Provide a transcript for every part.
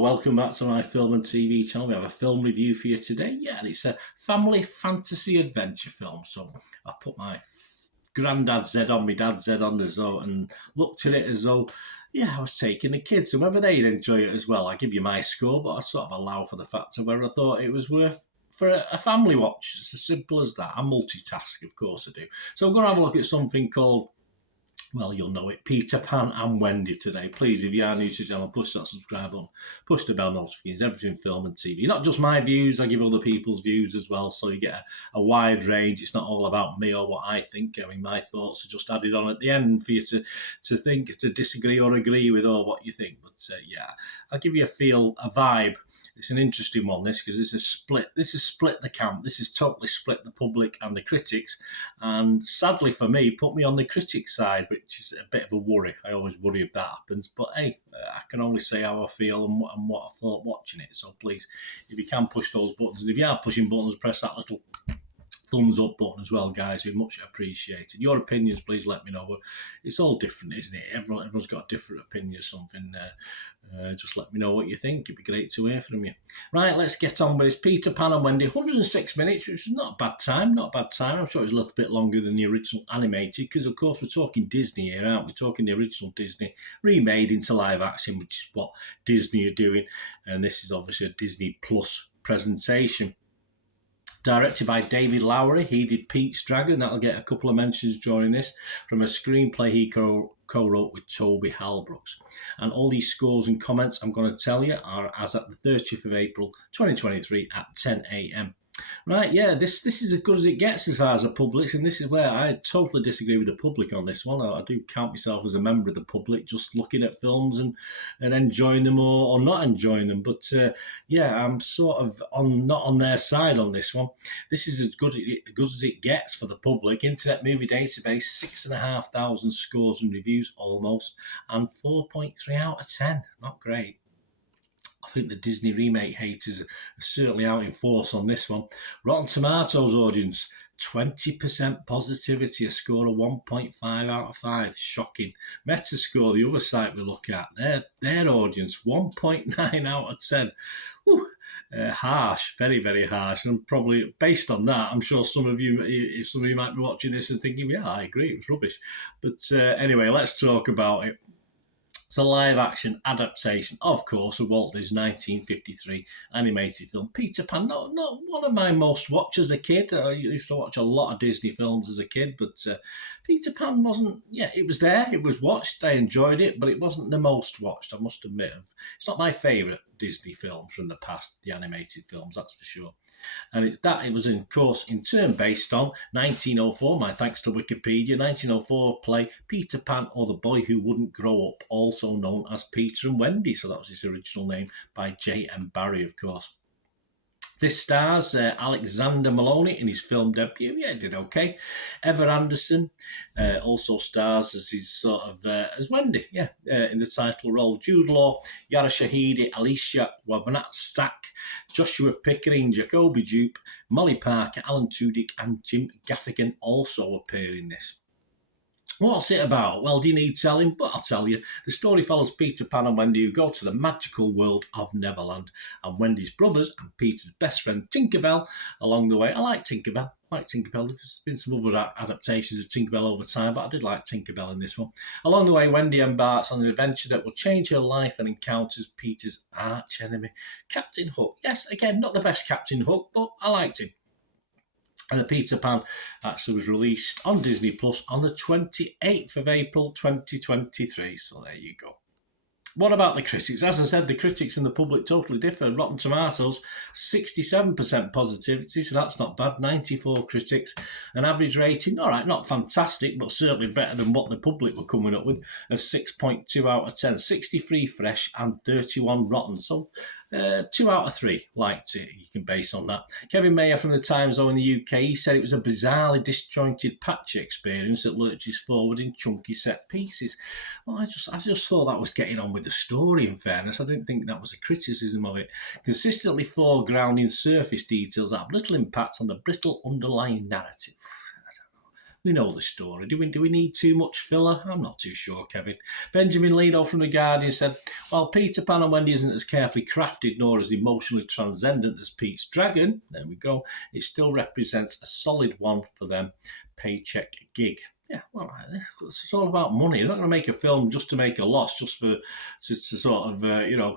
Welcome back to my film and TV channel. We have a film review for you today. Yeah, and it's a family fantasy adventure film. So I put my granddad's head on, my dad's head on as though, and looked at it as though, yeah, I was taking the kids and whether they'd enjoy it as well. I give you my score, but I sort of allow for the fact of whether I thought it was worth for a family watch. It's as simple as that. I multitask, of course I do. So I'm going to have a look at something called, well, you'll know it, Peter Pan and Wendy today. Please, if you are new to the channel, push that subscribe button, push the bell notifications, everything film and TV. Not just my views, I give other people's views as well, so you get a wide range. It's not all about me or what I think. I mean, my thoughts are just added on at the end for you to think, to disagree or agree with or what you think. But yeah, I'll give you a feel, a vibe. It's an interesting one, this, because this is split the camp. This is totally split the public and the critics. And sadly for me, put me on the critics side, which is a bit of a worry. I always worry if that happens. But hey, I can only say how I feel and what I thought watching it. So please, if you can push those buttons, and if you are pushing buttons, press that little thumbs up button as well, guys. We're much appreciated. Your opinions, please let me know. It's all different, isn't it? Everyone's got a different opinion or something. Just let me know what you think. It'd be great to hear from you. Right, let's get on with this. Peter Pan and Wendy, 106 minutes, which is not a bad time. I'm sure it was a little bit longer than the original animated, because of course we're talking Disney here, aren't we? Talking the original Disney remade into live action, which is what Disney are doing. And this is obviously a Disney Plus presentation. Directed by David Lowery. He did Pete's Dragon. That'll get a couple of mentions during this, from a screenplay he co-wrote with Toby Halbrooks. And all these scores and comments I'm going to tell you are as at the 30th of April 2023 at 10 a.m. Right, yeah, this is as good as it gets as far as the public, and this is where I totally disagree with the public on this one. I do count myself as a member of the public, just looking at films and enjoying them or not enjoying them. But yeah, I'm sort of not on their side on this one. This is as good as it gets for the public. Internet Movie Database, 6,500 scores and reviews almost, and 4.3 out of 10. Not great. I think the Disney remake haters are certainly out in force on this one. Rotten Tomatoes audience, 20% positivity, a score of 1.5 out of 5. Shocking. Metascore, the other site we look at, their audience, 1.9 out of 10. Whew. Harsh, very, very harsh. And probably based on that, I'm sure some of you might be watching this and thinking, yeah, I agree, it was rubbish. But anyway, let's talk about it. It's a live-action adaptation, of course, of Walt Disney's 1953 animated film, Peter Pan. Not one of my most watched as a kid. I used to watch a lot of Disney films as a kid, but Peter Pan wasn't, yeah, it was there, it was watched, I enjoyed it, but it wasn't the most watched, I must admit. It's not my favourite Disney film from the past, the animated films, that's for sure. And it was, of course, in turn based on 1904, my thanks to Wikipedia, 1904 play Peter Pan or the Boy Who Wouldn't Grow Up, also known as Peter and Wendy. So that was his original name, by J.M. Barrie, of course. This stars Alexander Maloney in his film debut. Yeah, he did okay. Ever Anderson also stars as his sort of as Wendy. Yeah, in the title role. Jude Law, Yara Shahidi, Alicia Wabanat-Stack, Joshua Pickering, Jacoby Dupe, Molly Parker, Alan Tudyk, and Jim Gaffigan also appear in this. What's it about? Well, do you need telling? But I'll tell you. The story follows Peter Pan and Wendy, who go to the magical world of Neverland, and Wendy's brothers and Peter's best friend Tinkerbell along the way. I like Tinkerbell. There's been some other adaptations of Tinkerbell over time, but I did like Tinkerbell in this one. Along the way, Wendy embarks on an adventure that will change her life and encounters Peter's arch enemy, Captain Hook. Yes, again, not the best Captain Hook, but I liked him. And the Peter Pan actually was released on Disney Plus on the 28th of April 2023. So there you go. What about the critics? As I said, the critics and the public totally differ. Rotten Tomatoes, 67% positivity, so that's not bad. 94 critics, an average rating, all right, not fantastic, but certainly better than what the public were coming up with, of 6.2 out of 10. 63 fresh and 31 rotten. So 2 out of 3 liked it. You can base on that. Kevin Mayer from the Times in the UK, he said it was a bizarrely disjointed, patchy experience that lurches forward in chunky set pieces. Well, I just thought that was getting on with the story, in fairness. I didn't think that was a criticism of it. Consistently foregrounding surface details that have little impact on the brittle underlying narrative. We know the story. Do we need too much filler? I'm not too sure, Kevin. Benjamin Lido from The Guardian said, while Peter Pan and Wendy isn't as carefully crafted nor as emotionally transcendent as Pete's Dragon, there we go, it still represents a solid one for them paycheck gig. Yeah, well, it's all about money. They're not going to make a film just to make a loss, just to sort of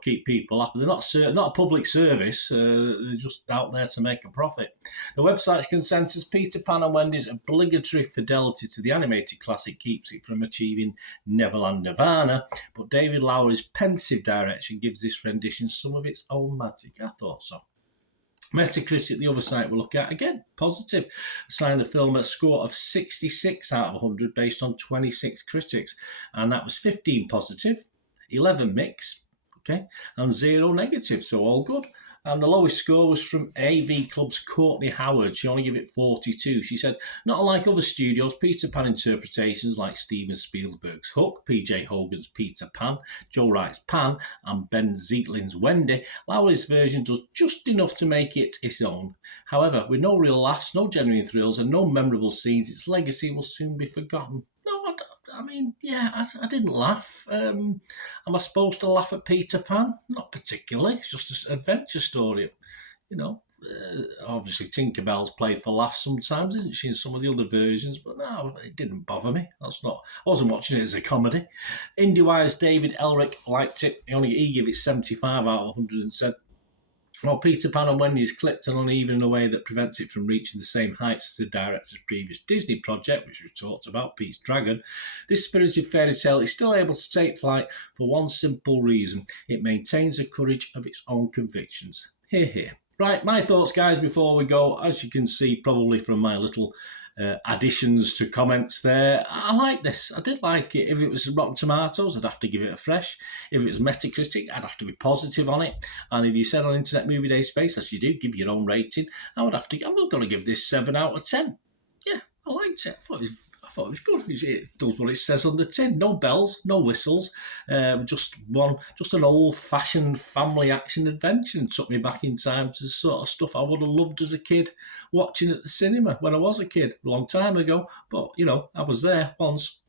keep people happy. They're not a public service. They're just out there to make a profit. The website's consensus: Peter Pan and Wendy's obligatory fidelity to the animated classic keeps it from achieving Neverland Nirvana, but David Lowery's pensive direction gives this rendition some of its own magic. I thought so. Metacritic, the other site we'll look at, again, positive. Assigned the film a score of 66 out of 100 based on 26 critics. And that was 15 positive, 11 mixed, okay, and 0 negative, so all good. And the lowest score was from AV Club's Courtney Howard. She only gave it 42. She said, not unlike other studios, Peter Pan interpretations like Steven Spielberg's Hook, P.J. Hogan's Peter Pan, Joe Wright's Pan, and Ben Zietlin's Wendy, Lowry's version does just enough to make it its own. However, with no real laughs, no genuine thrills, and no memorable scenes, its legacy will soon be forgotten. I didn't laugh. Am I supposed to laugh at Peter Pan? Not particularly. It's just an adventure story. Obviously Tinkerbell's played for laughs sometimes, isn't she, in some of the other versions? But no, it didn't bother me. I wasn't watching it as a comedy. IndieWire's David Elric liked it. He gave it 75 out of 100 and said, while Peter Pan and Wendy is clipped and uneven in a way that prevents it from reaching the same heights as the director's previous Disney project, which we've talked about, Pete's Dragon, this spirited fairy tale is still able to take flight for one simple reason: it maintains the courage of its own convictions. Hear, hear. Right, my thoughts, guys, before we go. As you can see, probably from my little additions to comments there, I like this. I did like it. If it was Rotten Tomatoes, I'd have to give it a fresh. If it was Metacritic, I'd have to be positive on it. And if you said on Internet Movie Database, as you do, give your own rating, I'm not going to give this 7 out of 10. Yeah, I liked it. I thought it was good. It does what it says on the tin. No bells, no whistles. Just an old-fashioned family action adventure, and took me back in time to the sort of stuff I would have loved as a kid watching at the cinema when I was a kid, a long time ago. But, I was there once.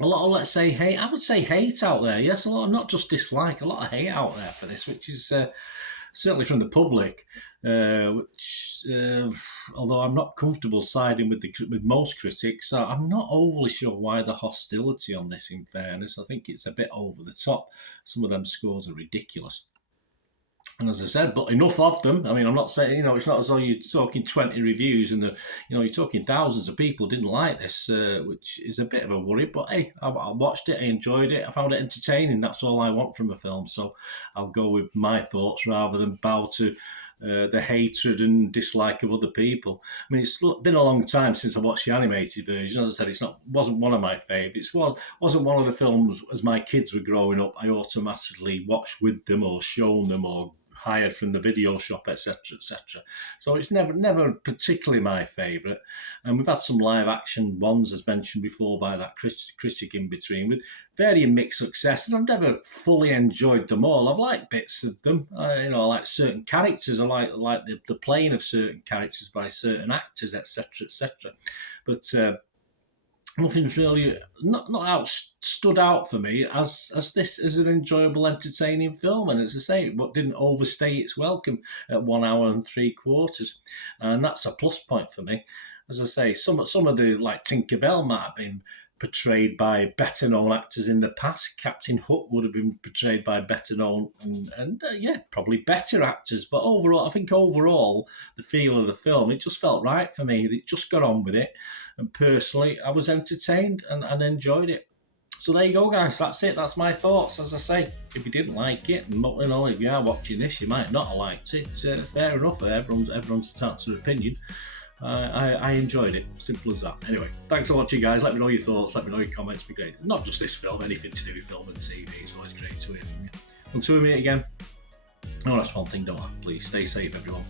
A lot of, let's say, hate. I would say hate out there. Yes, a lot of, not just dislike, a lot of hate out there for this, which is certainly from the public, although I'm not comfortable siding with most critics, I'm not overly sure why the hostility on this, in fairness. I think it's a bit over the top. Some of them scores are ridiculous. And as I said, but enough of them. I mean, I'm not saying, it's not as though you're talking 20 reviews and you're talking thousands of people didn't like this, which is a bit of a worry. But hey, I watched it, I enjoyed it, I found it entertaining. That's all I want from a film. So I'll go with my thoughts rather than bow to the hatred and dislike of other people. I mean, it's been a long time since I watched the animated version. As I said, wasn't one of my favourites. Wasn't one of the films as my kids were growing up I automatically watched with them or shown them or hired from the video shop, etc., etc. So it's never particularly my favourite. And we've had some live action ones, as mentioned before by that critic in between, with varying mixed success. And I've never fully enjoyed them all. I've liked bits of them. I like certain characters. I like the playing of certain characters by certain actors, etc., etc. But nothing's really not stood out for me as this is an enjoyable, entertaining film. And as I say, what didn't overstay its welcome at 1 hour and 3/4, and that's a plus point for me. As I say, some of the, like Tinkerbell, might have been portrayed by better known actors in the past. Captain Hook would have been portrayed by better known and probably better actors. But overall, I think the feel of the film, it just felt right for me. It just got on with it. And personally, I was entertained and enjoyed it. So there you go, guys. That's it. That's my thoughts. As I say, if you didn't like it, if you are watching this, you might not have liked it. Fair enough. Everyone's entitled to their opinion. I enjoyed it. Simple as that. Anyway, thanks for watching, guys. Let me know your thoughts. Let me know your comments. It'd be great. Not just this film, anything to do with film and TV. It's always great to hear from you. Until we meet again, No, that's one thing, don't I? Please stay safe, everyone.